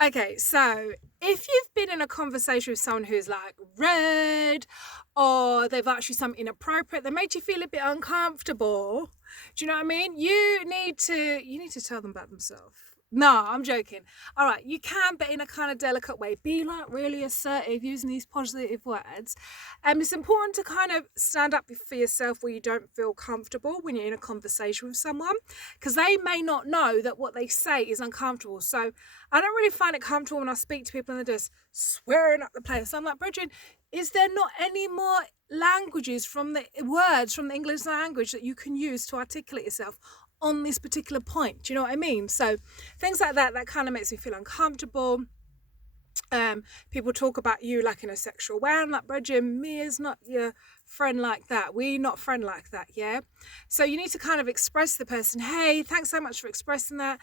Okay, so if you've been in a conversation with someone who's like rude or they've asked you something inappropriate that made you feel a bit uncomfortable, do you know what I mean? You need to tell them about themselves. No, I'm joking. All right, you can, but in a kind of delicate way. Be like really assertive using these positive words. It's important to kind of stand up for yourself where you don't feel comfortable when you're in a conversation with someone, because they may not know that what they say is uncomfortable. So I don't really find it comfortable when I speak to people and they're just swearing at the place. I'm like, Bridget, is there not any more languages from the words from the English language that you can use to articulate yourself on this particular point? Do you know what I mean? So things like that kind of makes me feel uncomfortable. People talk about you like in a sexual way. I'm like, Bridget, me is not your friend like that. We not friend like that, yeah? So you need to kind of express to the person, hey, thanks so much for expressing that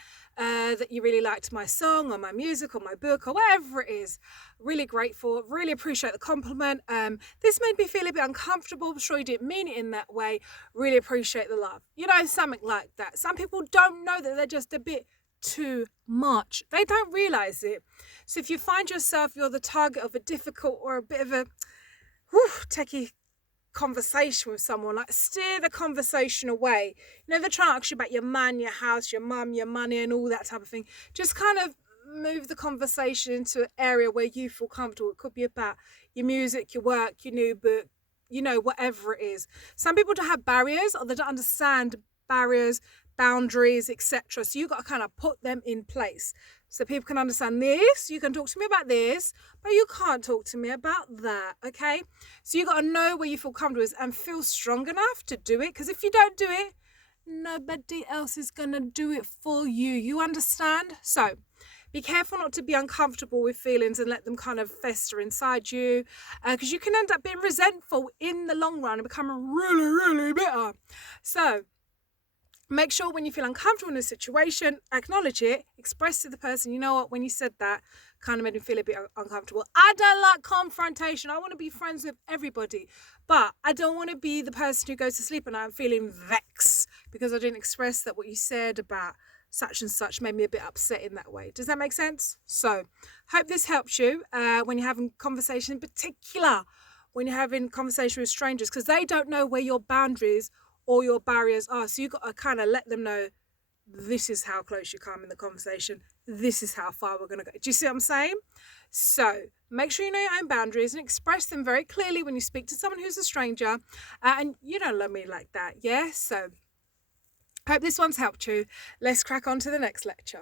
you really liked my song or my music or my book or whatever it is. Really grateful, really appreciate the compliment. This made me feel a bit uncomfortable. I'm sure you didn't mean it in that way. Really appreciate the love. You know, something like that. Some people don't know that they're just a bit too much. They don't realize it. So if you find yourself you're the target of a difficult or a bit of a techie conversation with someone, like steer the conversation away. You know, they're trying to ask you about your man, your house, your mum, your money, and all that type of thing. Just kind of move the conversation into an area where you feel comfortable. It could be about your music, your work, your new book, you know, whatever it is. Some people don't have barriers or they don't understand barriers, boundaries, etc. So you got to kind of put them in place so people can understand this. You can talk to me about this, but you can't talk to me about that. Okay, so you got to know where you feel comfortable and feel strong enough to do it, because if you don't do it, nobody else is gonna do it for you. You understand? So be careful not to be uncomfortable with feelings and let them kind of fester inside you, because you can end up being resentful in the long run and become really, really bitter. So make sure when you feel uncomfortable in a situation, acknowledge it, express to the person, you know what, when you said that, kind of made me feel a bit uncomfortable. I don't like confrontation. I want to be friends with everybody, but I don't want to be the person who goes to sleep and I'm feeling vexed because I didn't express that what you said about such and such made me a bit upset in that way. Does that make sense? So, hope this helps you when you're having conversation, in particular when you're having conversation with strangers, because they don't know where your boundaries or your barriers are. So you got to kind of let them know this is how close you come in the conversation. This is how far we're going to go. Do you see what I'm saying? So make sure you know your own boundaries and express them very clearly when you speak to someone who's a stranger. And you don't love me like that, yeah? So hope this one's helped you. Let's crack on to the next lecture.